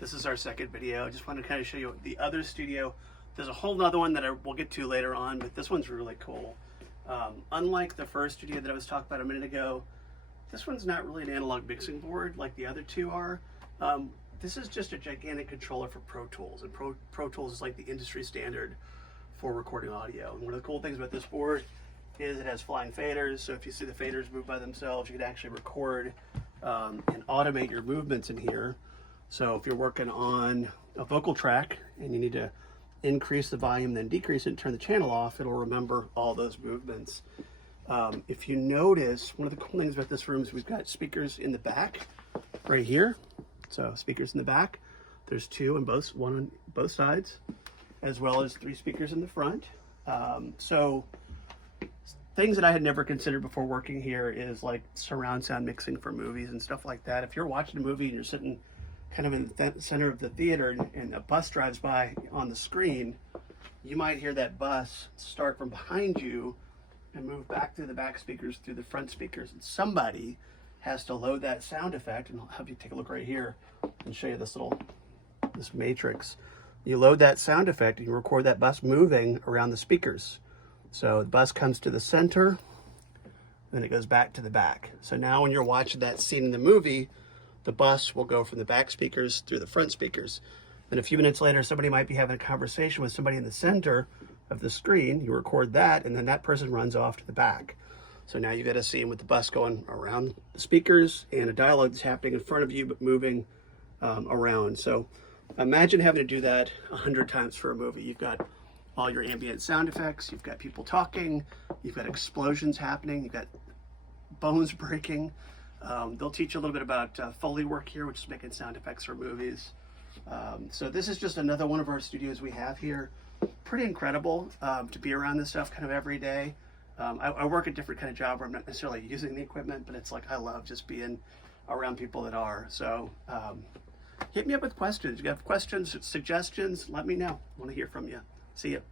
This is our second video. I just wanted to kind of show you the other studio. There's a whole other one that we'll get to later on, but this one's really cool. Unlike the first studio that I was talking about a minute ago, this one's not really an analog mixing board like the other two are. This is just a gigantic controller for Pro Tools, and Pro Tools is like the industry standard for recording audio. And one of the cool things about this board is it has flying faders, so if you see the faders move by themselves, you can actually record and automate your movements in here. So if you're working on a vocal track and you need to increase the volume, then decrease it and turn the channel off, it'll remember all those movements. If you notice, one of the cool things about this room is we've got speakers in the back right here. So speakers in the back, there's two on one on both sides, as well as 3 speakers in the front. So things that I had never considered before working here is like surround sound mixing for movies and stuff like that. If you're watching a movie and you're sitting kind of in the center of the theater and a bus drives by on the screen, you might hear that bus start from behind you and move back through the back speakers, through the front speakers. And somebody has to load that sound effect, and I'll have you take a look right here and show you this matrix. You load that sound effect and you record that bus moving around the speakers. So the bus comes to the center, then it goes back to the back. So now when you're watching that scene in the movie, the bus will go from the back speakers through the front speakers. Then a few minutes later, somebody might be having a conversation with somebody in the center of the screen. You record that, and then that person runs off to the back. So now you've got a scene with the bus going around the speakers and a dialogue that's happening in front of you, but moving around. So imagine having to do that 100 times for a movie. You've got all your ambient sound effects, you've got people talking, you've got explosions happening, you've got bones breaking. They'll teach you a little bit about Foley work here, which is making sound effects for movies. So this is just another one of our studios we have here. Pretty incredible to be around this stuff kind of every day. I work a different kind of job where I'm not necessarily using the equipment, but it's like I love just being around people that are. So hit me up with questions. If you have questions, suggestions, let me know. I want to hear from you. See you.